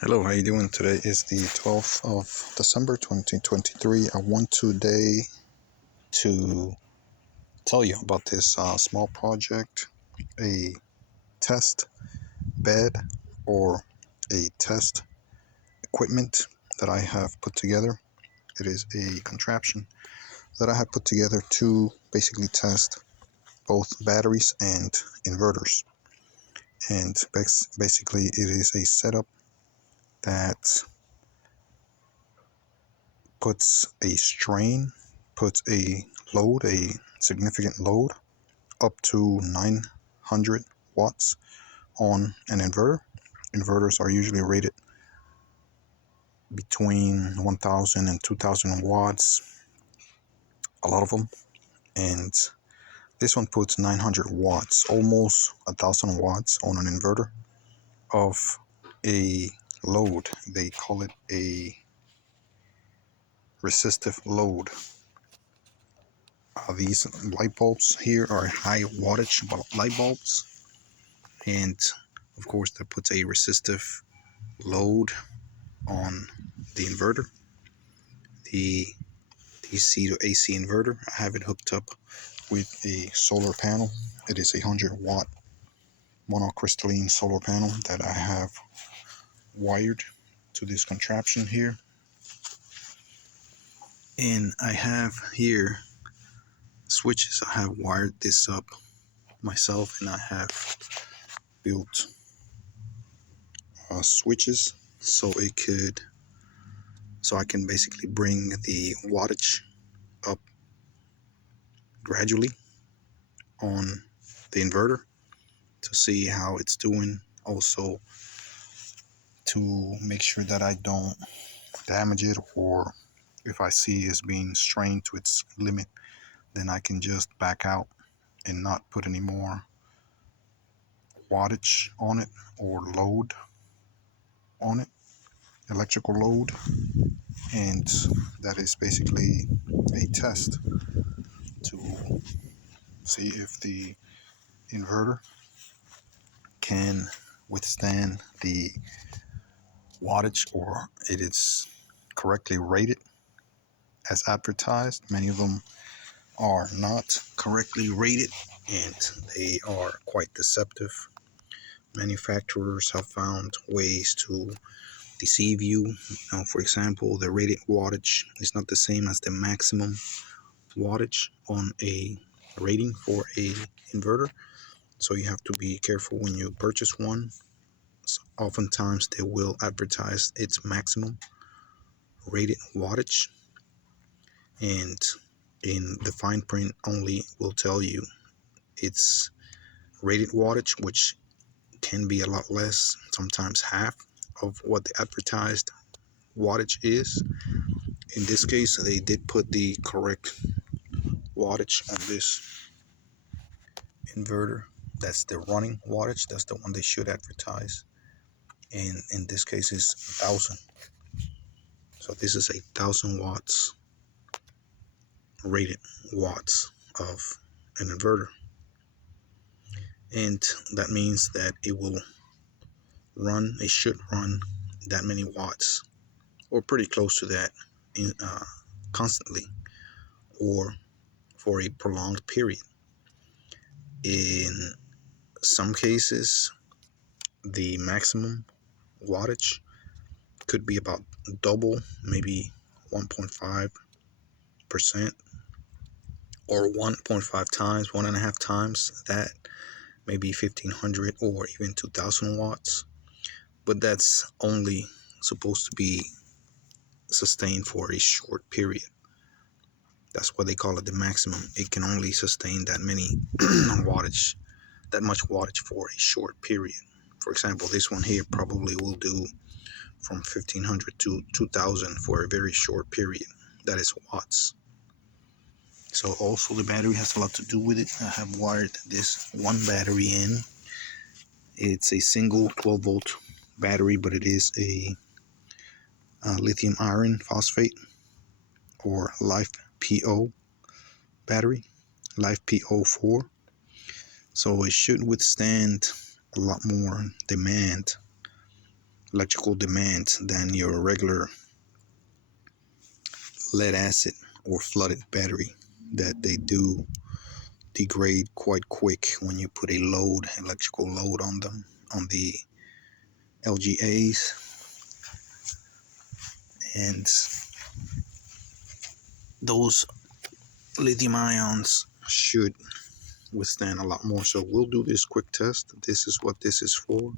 Hello, how you doing? Today is the 12th of December 2023. I want today to tell you about this small project, a test bed or a test equipment that I have put together. It is a contraption that I have put together to basically test both batteries and inverters. And basically it is a setup that puts a significant load up to 900 watts on an inverter. Inverters are usually rated between 1000 and 2000 watts, a lot of them. And this one puts 900 watts, almost 1000 watts on an inverter of a load. They call it a resistive load. These light bulbs here are high wattage light bulbs, and of course that puts a resistive load on the inverter. The DC to AC inverter, I have it hooked up with a solar panel. It is a 100-watt monocrystalline solar panel that I have wired to this contraption here. And I have here switches. I have wired this up myself, and I have built switches so I can basically bring the wattage up gradually on the inverter to see how it's doing. Also to make sure that I don't damage it, or if I see it's being strained to its limit, then I can just back out and not put any more wattage on it or load on it, electrical load. And that is basically a test to see if the inverter can withstand the wattage, or it is correctly rated as advertised. Many of them are not correctly rated, and they are quite deceptive. Manufacturers have found ways to deceive you. For example, the rated wattage is not the same as the maximum wattage on a rating for a inverter, so you have to be careful when you purchase one. So oftentimes they will advertise its maximum rated wattage, and in the fine print only will tell you its rated wattage, which can be a lot less, sometimes half of what the advertised wattage is. In this case, they did put the correct wattage on this inverter. That's the running wattage. That's the one they should advertise. And in this case, it's 1000. So this is 1000 watts rated watts of an inverter. And that means that it should run that many watts, or pretty close to that, constantly, or for a prolonged period. In some cases, the maximum wattage could be about double, maybe 1.5%, or 1.5 times, 1.5 times that, maybe 1500 or even 2000 watts. But that's only supposed to be sustained for a short period. That's why they call it the maximum. It can only sustain that many that much wattage for a short period. For example, this one here probably will do from 1500 to 2000 for a very short period. That is watts. So also the battery has a lot to do with it. I have wired this one battery in. It's a single 12-volt battery, but it is a lithium iron phosphate, or LiFePO battery, LiFePO4. So it should withstand a lot more demand electrical demand than your regular lead acid or flooded battery, that they do degrade quite quick when you put a electrical load on them, on the LGAs. And those lithium ions should withstand a lot more. So we'll do this quick test. This is what this is for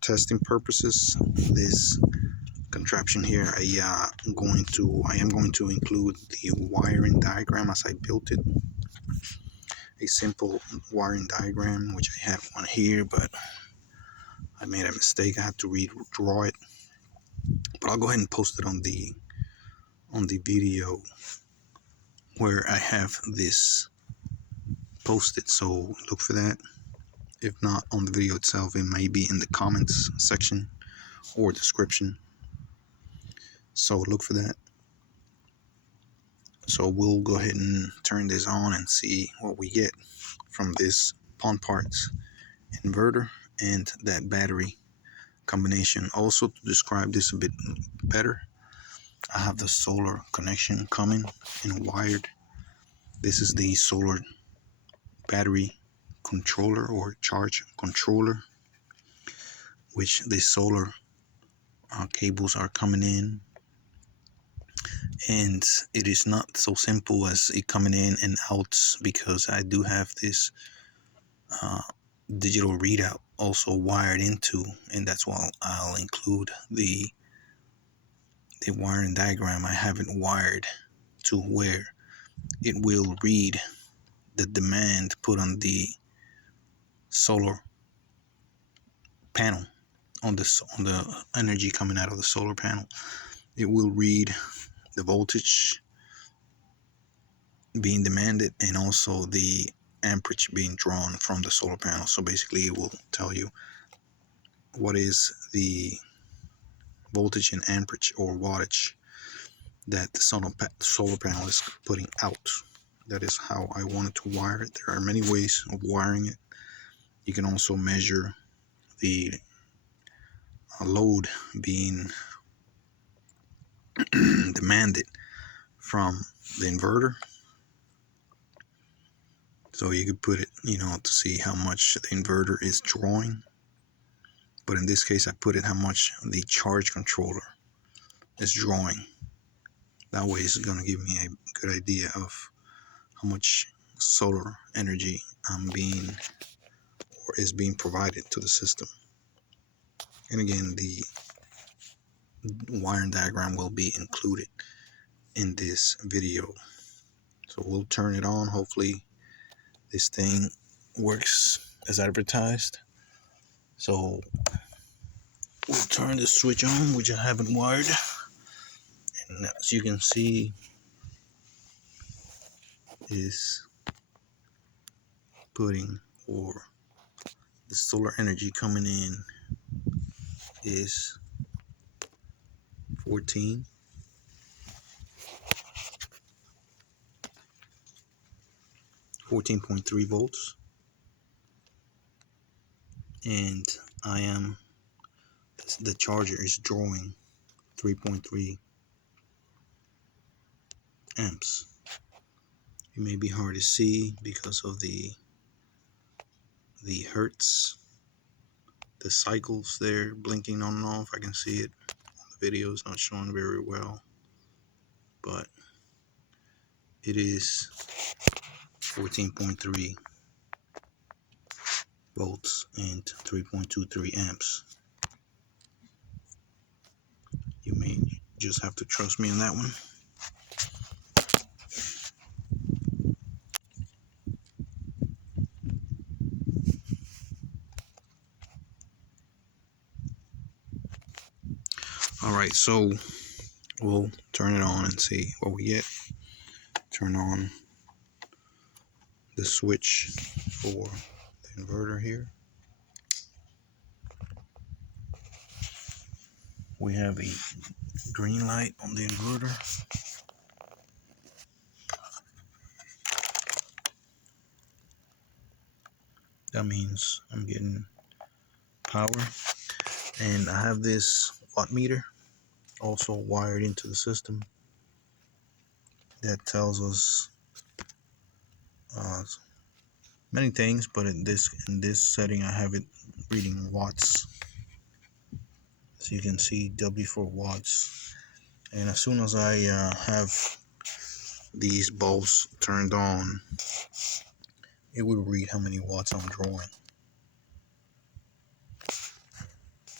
testing purposes. This contraption here, I am going to include the wiring diagram as I built it. A simple wiring diagram, which I have one here, but I made a mistake. I had to redraw it. But I'll go ahead and post it on the video where I have this posted. So look for that. If not on the video itself, it may be in the comments section or description. So look for that. So we'll go ahead and turn this on and see what we get from this pawn parts inverter and that battery combination. Also, to describe this a bit better, I have the solar connection coming and wired. This is the solar battery controller or charge controller, which the solar cables are coming in. And it is not so simple as it coming in and out, because I do have this digital readout also wired into, and that's why I'll include the wiring diagram. I have it wired to where it will read the demand put on the solar panel, on the energy coming out of the solar panel. It will read the voltage being demanded and also the amperage being drawn from the solar panel. So basically it will tell you what is the voltage and amperage or wattage that the solar panel is putting out. That is how I wanted to wire it. There are many ways of wiring it. You can also measure the load being demanded from the inverter. So you could put it, to see how much the inverter is drawing. But in this case, I put it how much the charge controller is drawing. That way it's going to give me a good idea of how much solar energy is being provided to the system. And again, the wiring diagram will be included in this video. So we'll turn it on. Hopefully this thing works as advertised. So we'll turn the switch on, which I haven't wired. And as you can see, is putting, or the solar energy coming in is 14.3 volts, and the charger is drawing 3.3 amps. It may be hard to see because of the hertz, the cycles there blinking on and off. I can see it. The video is not showing very well, but it is 14.3 volts and 3.23 amps. You may just have to trust me on that one. Alright, so we'll turn it on and see what we get. Turn on the switch for the inverter here. We have a green light on the inverter. That means I'm getting power. And I have this watt meter also wired into the system that tells us many things, but in this setting I have it reading watts. So you can see W for watts. And as soon as I have these bulbs turned on, it will read how many watts I'm drawing.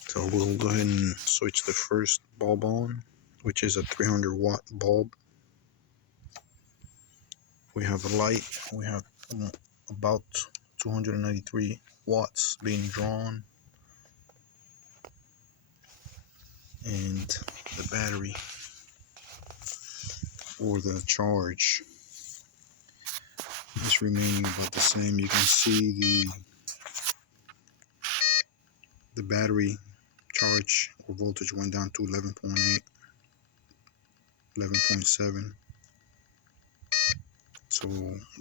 So we'll go ahead and switch the first bulb on, which is a 300 watt bulb. We have a light. We have about 293 watts being drawn. And the battery for the charge is remaining about the same. You can see the battery charge or voltage went down to 11.8, 11.7. So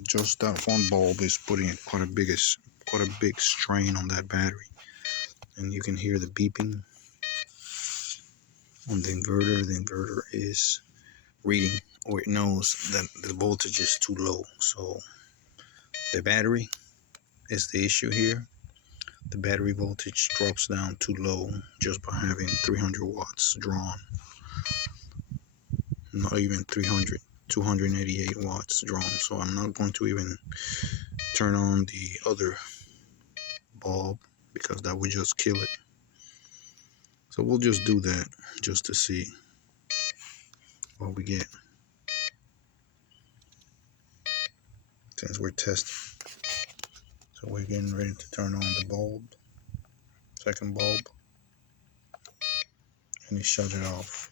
just that one bulb is putting quite a big strain on that battery. And you can hear the beeping on the inverter. The inverter is reading, or it knows that the voltage is too low. So the battery is the issue here. The battery voltage drops down too low just by having 300 watts drawn. Not even 300, 288 watts drawn. So I'm not going to even turn on the other bulb because that would just kill it. So we'll just do that just to see what we get since we're testing. So we're getting ready to turn on the bulb, second bulb, and it shut it off.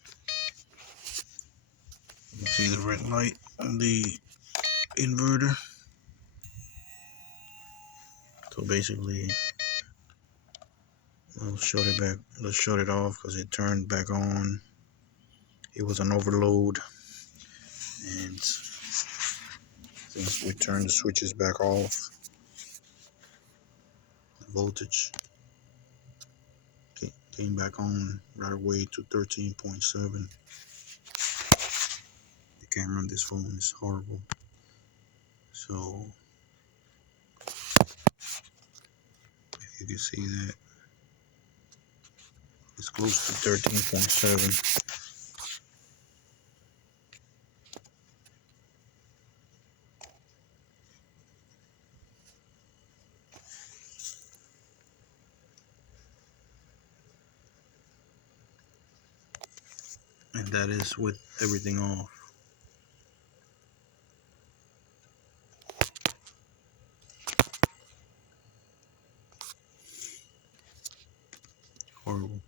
You can see the red light on the inverter. So basically, let's shut it off because it turned back on. It was an overload, and since we turned the switches back off, the voltage came back on right away to 13.7. The camera on this phone is horrible. So if you can see that, it's close to 13.7. And that is with everything off. Horrible.